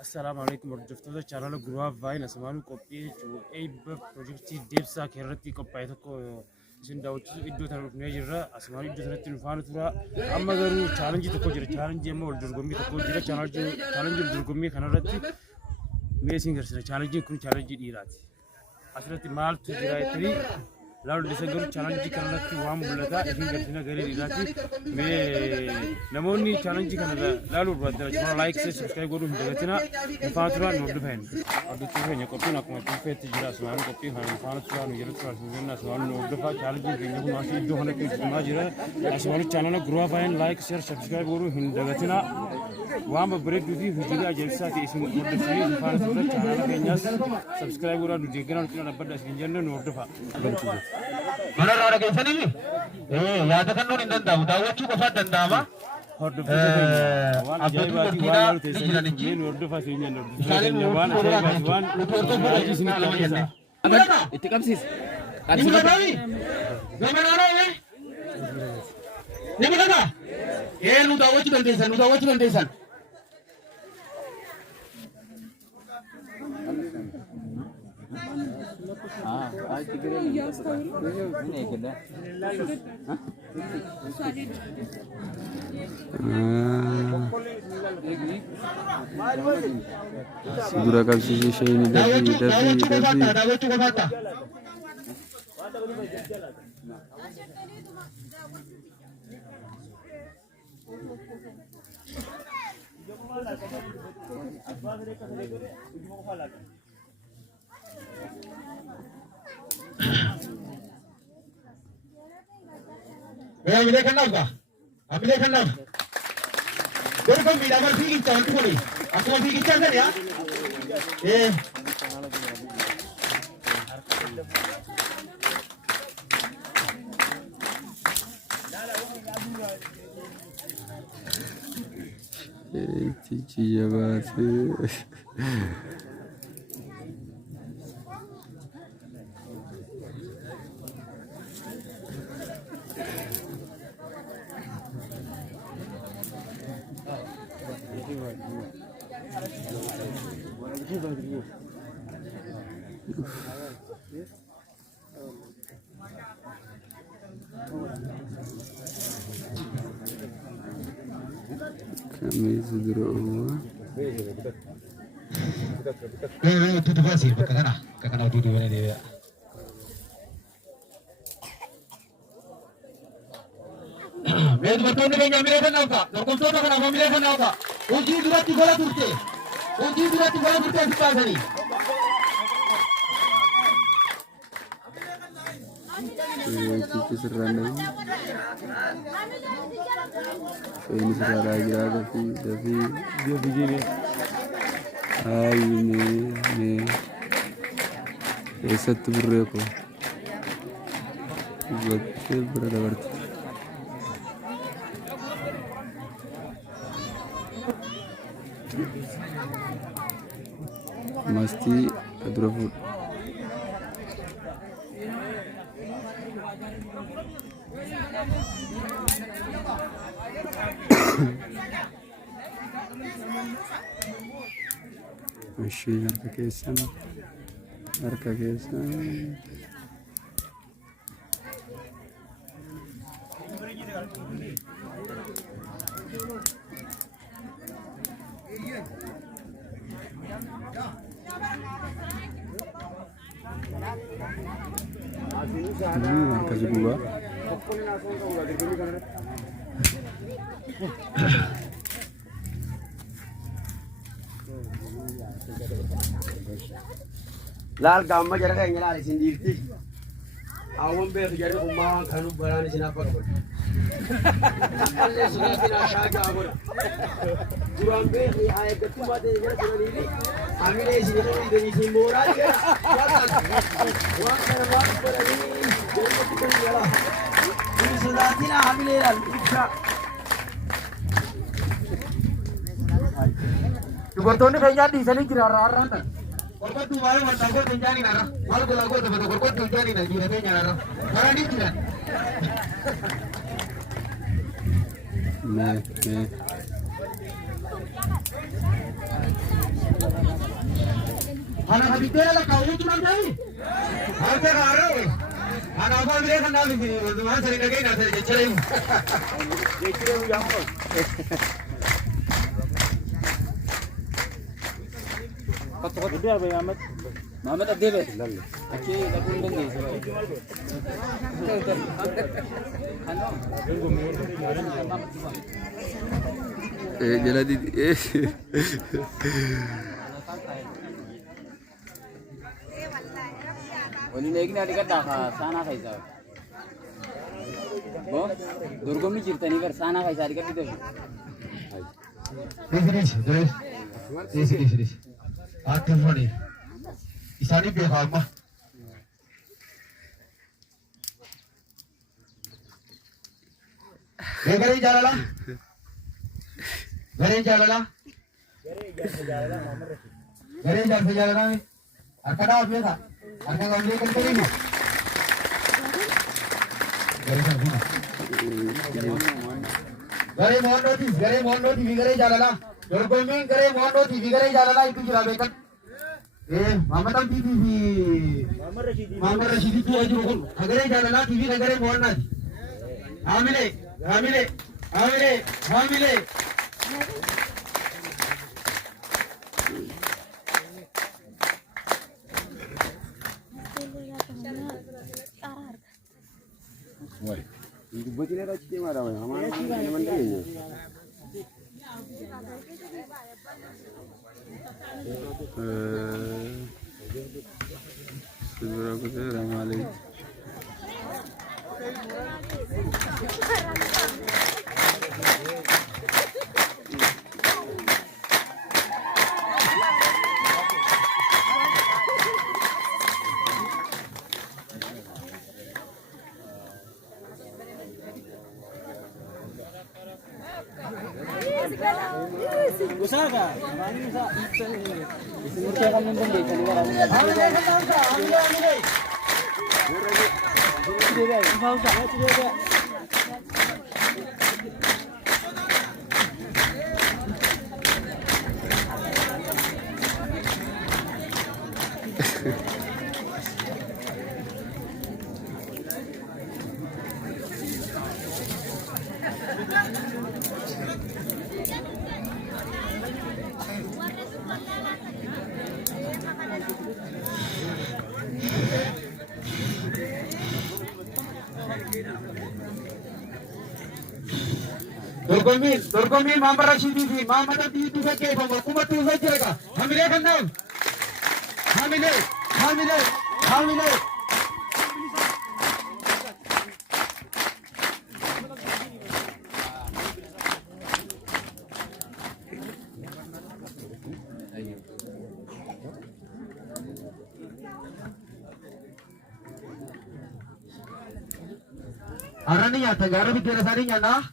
Assalamualaikum warahmatullahi channel Gurua Vine asmanu kopi cu project debsa kherati kopi itu ko isin dawutu iddo tanu nejira asmanu iddo tanu tinfanu tura amma garu challenge to ko jira challenge mo durgomi to ko jira challenge durgomi kanarati amazing garsira challenge kun challenge dirati asrati mal tu jira itri lalu disengaru challenge kanarati wam bulata isin garsina gari dirati me namoni challenge kanara lalu brother channel like se subscribe goru hindatina fatura notify adu tuhe kopi nak ma tuhe tijira asmanu kopi han fatura no yelu tura sinna asmanu notify challenge dingu nasi iddo hane ku majira asmanu channel Gurua Vine like share subscribe goru hindatina wam break duti hujira jelsa ke isin notify fatura channel kenyas subscribe goru adu digran kina badda sinjenne notify mana rara ke sani ya ta kan non dan dawo dawo ci ko fa dan dama abdu jaibati wan te sani ni notify sinne notify wan jaibati wan aji sini kala itikam sis ni matawi gamana ro ni mata nu dawo ci dan desan Segera kasih saya ini dari amile khanna kori ko mira mar thiki chant kori aku thiki chant ya cici ya batu kami segera tutup sih kakak di mana dia मैं तो बतौने के लिए मेरे को ना होगा तो कौन सा तो ना मेरे को ना होगा वो जी दुराती बोला तुरते सिपा Sunny cici serana ini serana aja tapi dia begini ini satu berapa buat berapa berarti mesti adrofut masih harga kesan kasih gua लाल गांव में जरा कहीं लाल सिंदीर थी आवाम पे जरा उम्मा खानू बनाने से ना पकड़ अल्लाह सुना कि आशा क्या बोल जुराम पे आए कत्तू बातें जरा सुनी थी हमें इसी ने इधर इसी मोरा के वहाँ पर अभी जो कुछ कर दिया ये सुना थी ना हमें ले रहा इच्छा tu botone kayaknya di sini kira-kira kan korban tu malu mantap penjani nara malu kalau tu betul korban tu penjani nara di sini nara karena di sini Nah, Ana habitera la kautu na jai. Arte karo. Ana apa bile khanda bhi wan sari lage na sari chale. Dekhiye hu jamo. Patto dia bhai Ahmed. Ahmed adde be. Aki lakun denge. Jala di Wali lagi nanti kan dah sana kaisa. Bo, Durgami cerita ni kan sana kaisa di kan itu. This. Ate money. Isani be hama. Gare jalala. Gare jalala. Gare jalala. Akada abe tha. Akada abe kan kari. Gare mondo di gare jalala. Durgami gare mondo di gare jalala itu jalabe kan. Mama tam TV. Mama Rashidi tu aja rukun. Gare jalala TV gare mondo. Hamile. Woi, itu buat ini racik yang mana? Aman, yang mana ini? Seberapa tu ramai. Usaha, mana usaha? Semua kan nonton deh, kan orang. Durgami Mama Rashidi di Mama tadi itu saja bawa kumat tu saja ka. Hamile kan dah. Hamile. Arani ya, tegara bi kira sari nya na.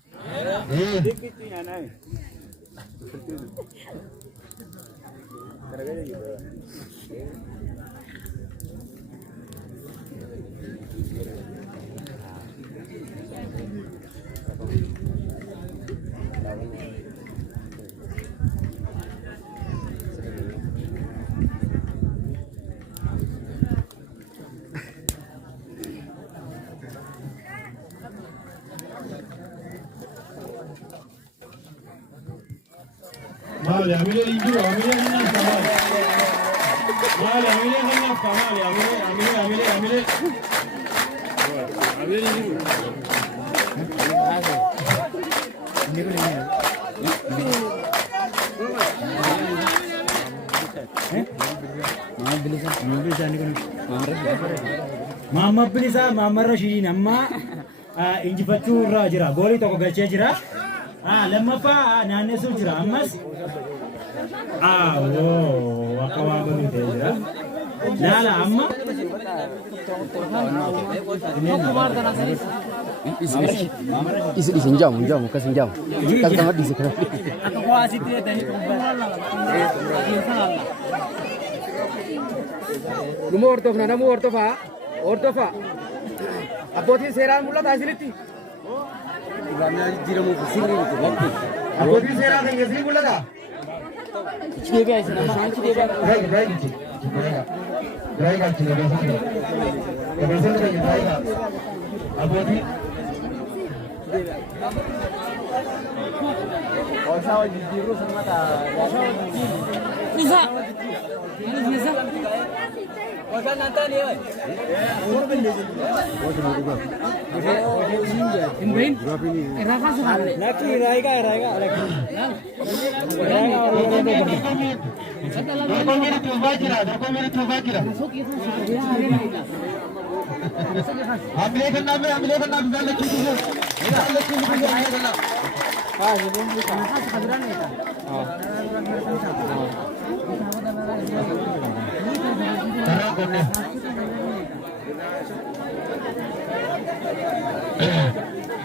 Vale, amile linjuro, amile kanna kamal. Vale, amile kanna kamal, amile. Amile linjuro. Mama Bilisa, Mama Rashidi nama injifatu rajira. Goli toko gacha jira. Lama fa nane su jira amas. Wo akawa gani jira. Lala amma. Isi jam, kasih jam. Kita tengah di sekarang. Aku asyik dia tadi. Numo ortofa. Apoti seran mulla tasiliti. Ulangnya jira mau pusing gitu. Apodi sera dengan sini mulla dah. Dia biasa, nama dia biasa. Baik. Draiga chile besando. Que besando que draiga. Abodi. Ambil kena bisa lagi tu. Bisa lagi tu kena.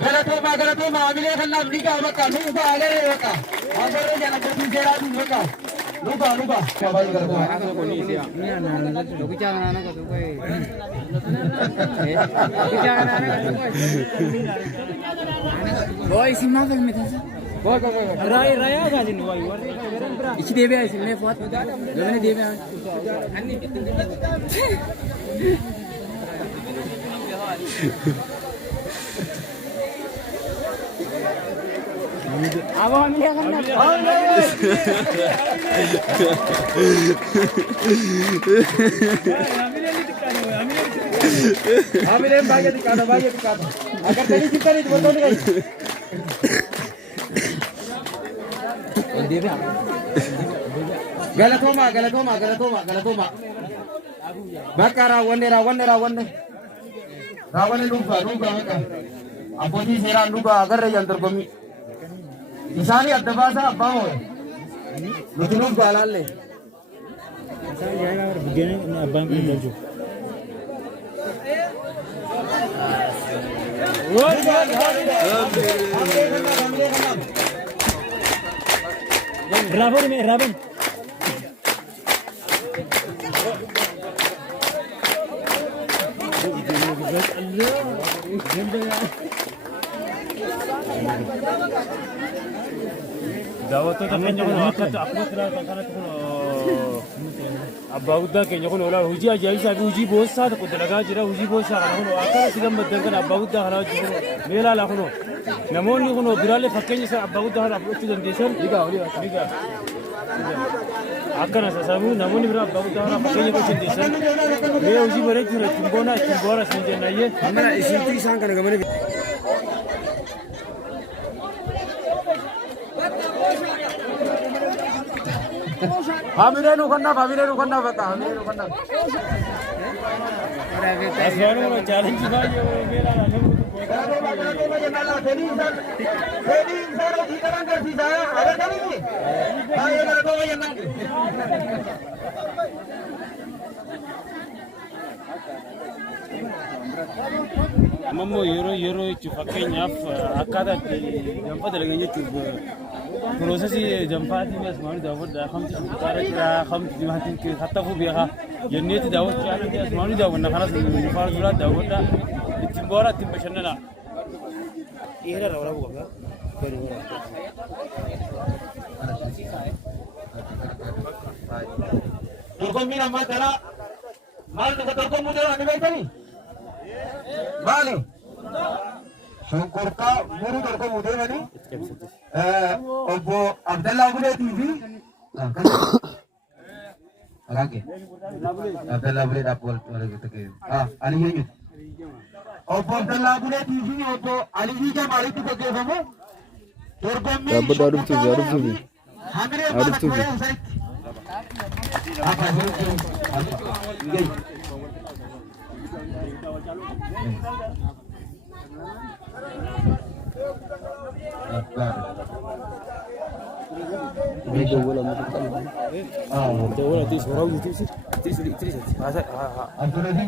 Galatoma, ambil kena nikah baka, lupa ada baka. Agar jangan jadi jerat baka. Lupa. Kembali galatoma. Boy, simak kan kita. Raya kan ini boy. Ichi debe aja, ini buat. Jangan debe. Abang ambil kan? Ambil yang bahagia di kado. Agar tadi kita ni betul ni. Galatoma. Bakar rawan ni. Rawan ni lupa maka. Apa sih serang lupa agar yang terkomi. Isani ada bahasa apa mo? Lupa halal le. Begini abang belajar. Rabun. Dawa tu tapi jangan aku terang kerana tu abah udah kayaknya aku orang huji aja isa huji bosa tu kuderaga jira huji bosa aku akar sigam betul abah udah harus mela lah aku namun ni aku birale fakirnya saya abah udah harus aku tu desa liga akar nasa samu namun ni berapa abah udah harus fakirnya aku desa dia huji berat tu cimbora senjata naye Mana isi tu isang kan gamane. Hamile nu kena baka. asal orang challenge bayi mela lah Galatoma jenala Jadi insan di dalam kerja saya ada kali ni. Ayo galatoma jenala. Mammo yoro fakirnya akada jampa dalamnya cuba prosesi jampa di mana semua dapat dah khamti utara khamti mahatin ke hatta hu biha jannati dapat cara dia semua dapat nak khalas nifar dulu dapat dah cimbora timbashanna na ini dah orang bukan Turkom mina matala mal tu turkom muda ani baik ni. Bali. Syukur ka guru turkom muda ni. Obo Abdullah Abule TV. Lagi. Abdullah Abule dapat orang kita ke. Ali ni. Obo Abdullah Abule TV obo Ali ni jam Ali tu ke kamu. Turkom ni. Arif TV. Hamile Arif TV. Apa itu? Ini. Video bola macam tu. Jauh lah, tis orang itu sih, tis. Asal, Apa lagi?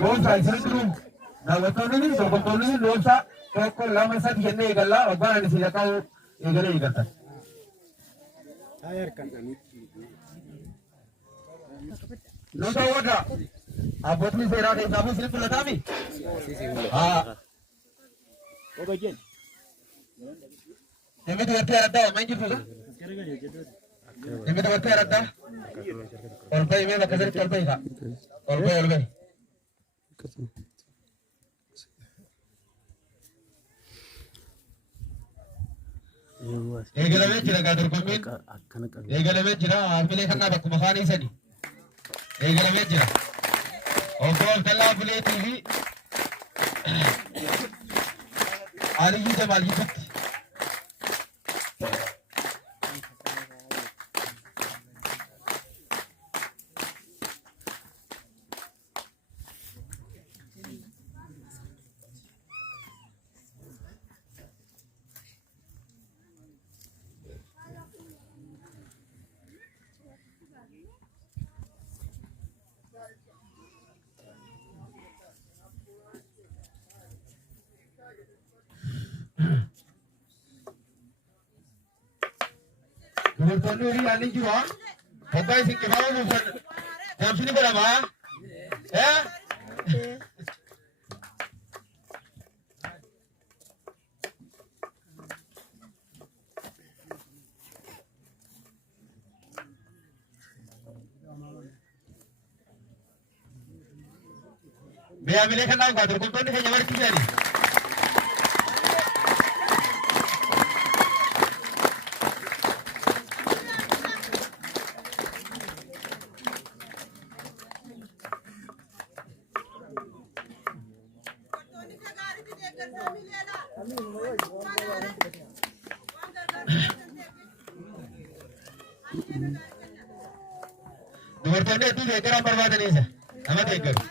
Loonsa isirratti daawwattoonni ni dorgomtoonni loonsa tokko lama sadi jennee eegalla abbaan ani sila kaa'u eegalee eeggatan. Loonsa warra abbootiin seeraa keessaa fi isinitti filataami? Namni dubartii araddaa maal jirtu? Namni dubartii araddaa? Ol bahi mee bakka sadiitti ol bahi fa'a. Ol bahi ol bahi. Eegalamee jira gaa dorgommiin. Eegalamee jira hamilee kannaa bakkuma faanii sadi. Eegalamee jira. Obbo Abdallaa Buleetii fi Aliyyii Jamaal Yisutti. Dubartoonni horii yaa'anii jiru haa? Hoggaa isin qifaa buusan boonsini godhama haa? Hamilee kannaa gaa dorgomtoonni keenya walitti jedhani. Dubartoonni hedduu deeggaraa barbaadaniisa nama deeggaru.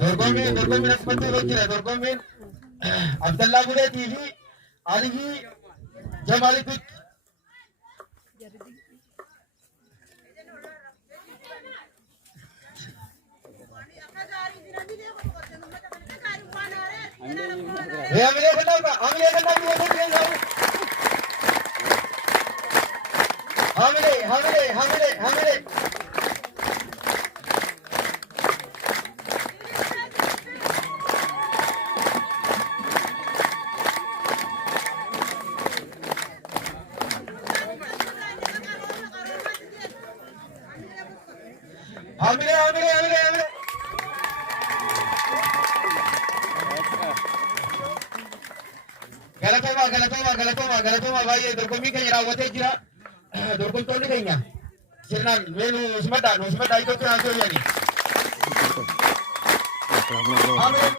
Dorgommiin asumatti yeroo jira dorgommiin Abdallaa Buleetii fi Aliyyii Jamaalitti. Hamilee kannaa hamilee. Hamilee. Galatoomaa baay'ee dorgommii keenya raawwatee jira. Dorgomtoonni keenya sirnaan meenu simadhaa Itoophiyaan tooyyanii.